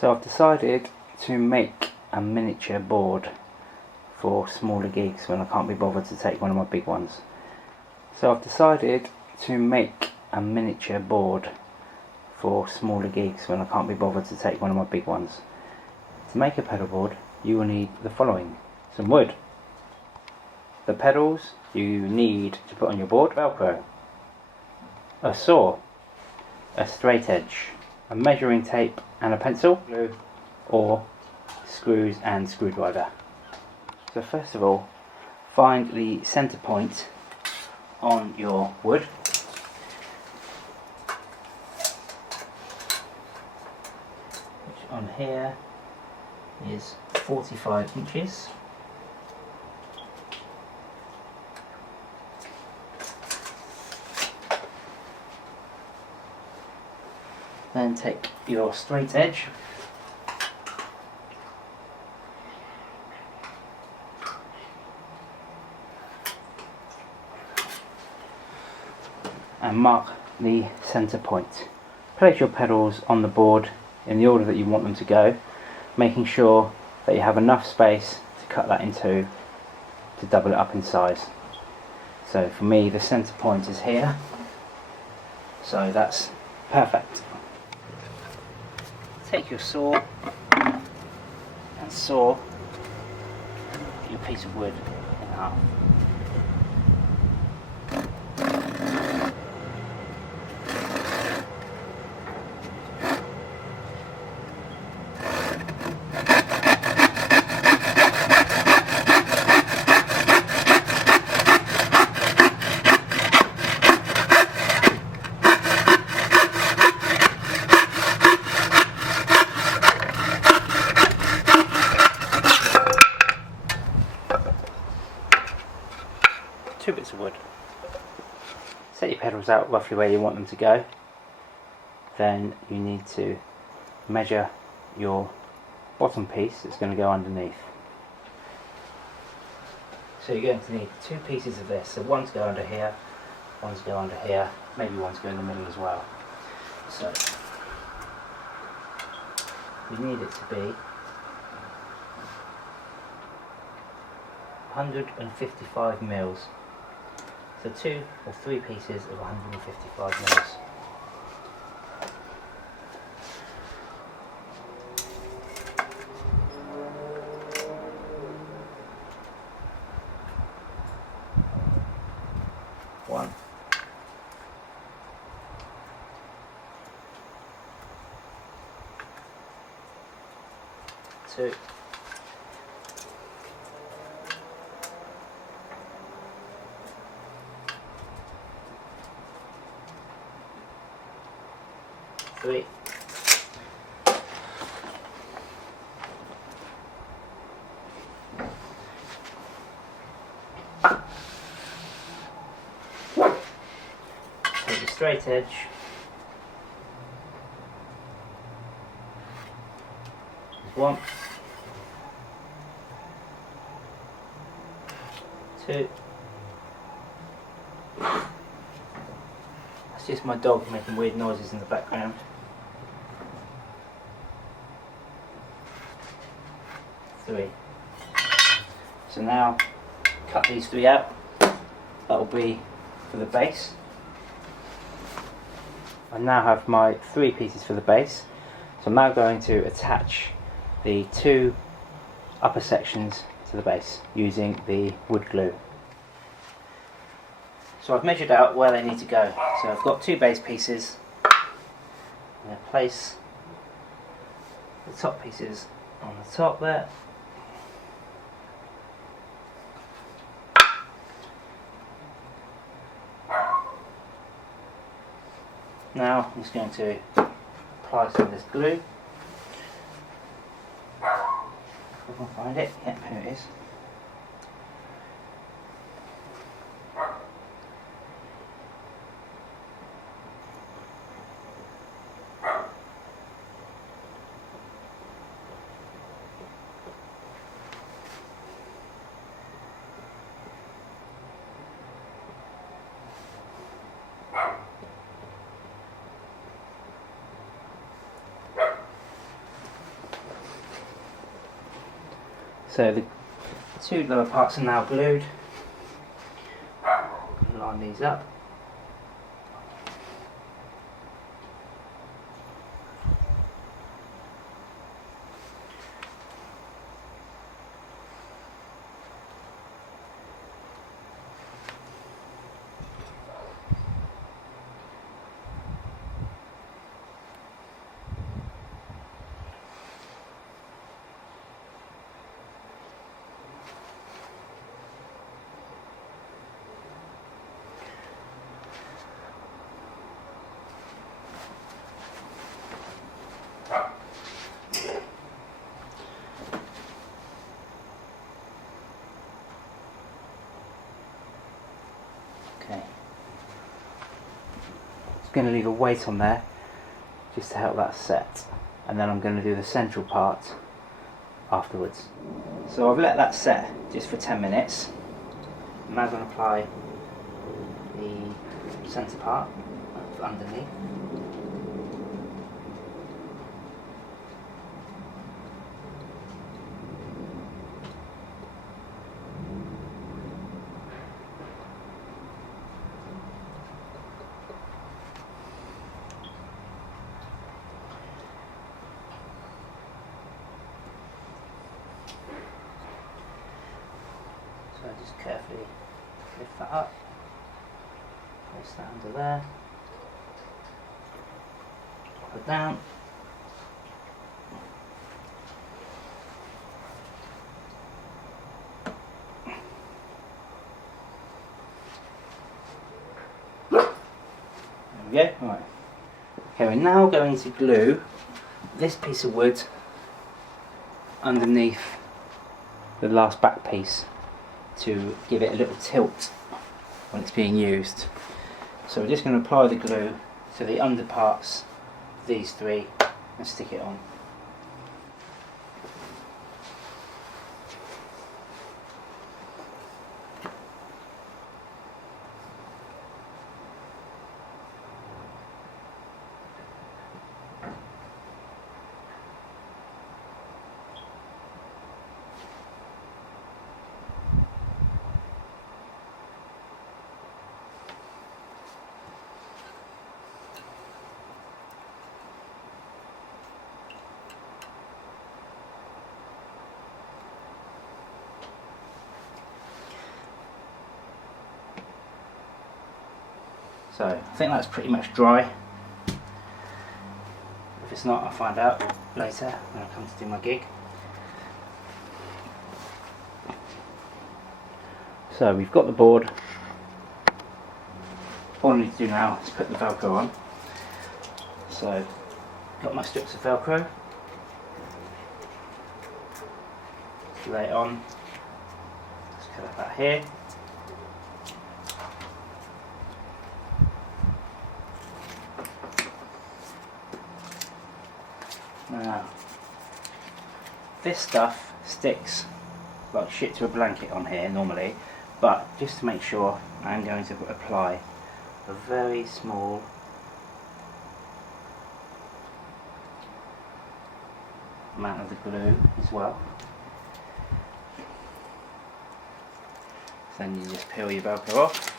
So I've decided to make a miniature board for smaller gigs when I can't be bothered to take one of my big ones. So I've decided to make a miniature board for smaller gigs when I can't be bothered to take one of my big ones. To make a pedal board, you will need the following: some wood, the pedals you need to put on your board, Velcro, a saw, a straight edge, a measuring tape and a pencil, glue, or screws and screwdriver. So first of all, find the centre point on your wood. Which on here is 45 inches. Then take your straight edge and mark the centre point. Place your pedals on the board in the order that you want them to go, making sure that you have enough space to cut that in two to double it up in size. So for me, the centre point is here, so that's perfect. Take your saw and saw your piece of wood in half. Two bits of wood. Set your pedals out roughly where you want them to go. Then you need to measure your bottom piece that's going to go underneath. So you're going to need two pieces of this. So one to go under here, one to go under here, maybe one to go in the middle as well. So we need it to be 155 mils. So two or three pieces of 155 mils. One. Two. Three. Take the straight edge. There's one. Two. That's just my dog making weird noises in the background. 3. So now cut these 3 out. That will be for the base. I now have my 3 pieces for the base. So I'm now going to attach the 2 upper sections to the base using the wood glue. So I've measured out where they need to go. So I've got 2 base pieces. I'm going to place the top pieces on the top there. Now I'm just going to apply some of this glue. If I can find it, yep, here it is. So the two lower parts are now glued. Line these up. Okay. Just going to leave a weight on there just to help that set, and then I'm going to do the central part afterwards. So I've let that set just for 10 minutes. I'm now going to apply the centre part underneath. So I just carefully lift that up, place that under there, put it down, there we go. Right. Okay, we're now going to glue this piece of wood underneath the last back piece to give it a little tilt when it's being used. So we're just going to apply the glue to the underparts of these three and stick it on. So I think that's pretty much dry. If it's not, I'll find out later when I come to do my gig. So we've got the board. All I need to do now is put the Velcro on. So got my strips of Velcro. Lay it on. Just cut that here. Now, this stuff sticks like shit to a blanket on here normally, but just to make sure, I'm going to apply a very small amount of the glue as well. Then you just peel your Velcro off.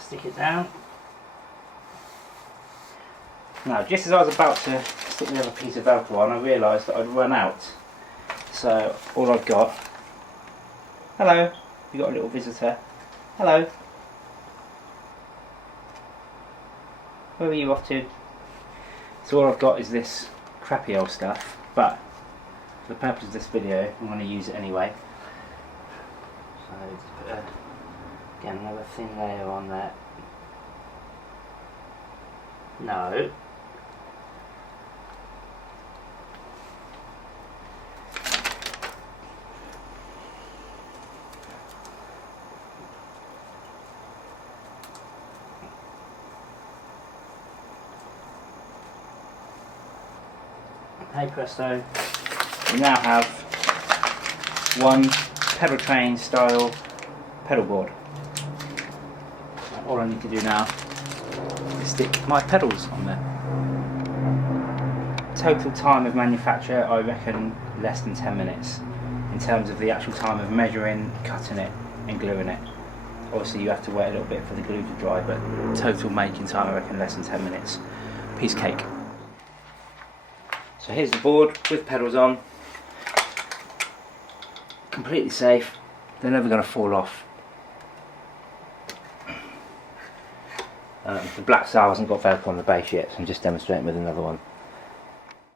Stick it down. Now, just as I was about to stick the other piece of Velcro on, I realised that I'd run out. So all I've got. Hello, you got a little visitor. Hello. Where are you off to? So all I've got is this crappy old stuff, but for the purpose of this video, I'm going to use it anyway. So just put again another thin layer on there. No. Hey presto, we now have one Pedaltrain style pedal board. All I need to do now stick my pedals on there. Total time of manufacture, I reckon less than 10 minutes in terms of the actual time of measuring, cutting it and gluing it. Obviously you have to wait a little bit for the glue to dry, but total making time I reckon less than 10 minutes. Piece of cake. So here's the board with pedals on. Completely safe, they're never going to fall off. The black sail hasn't got Velcro on the base yet, so I'm just demonstrating with another one.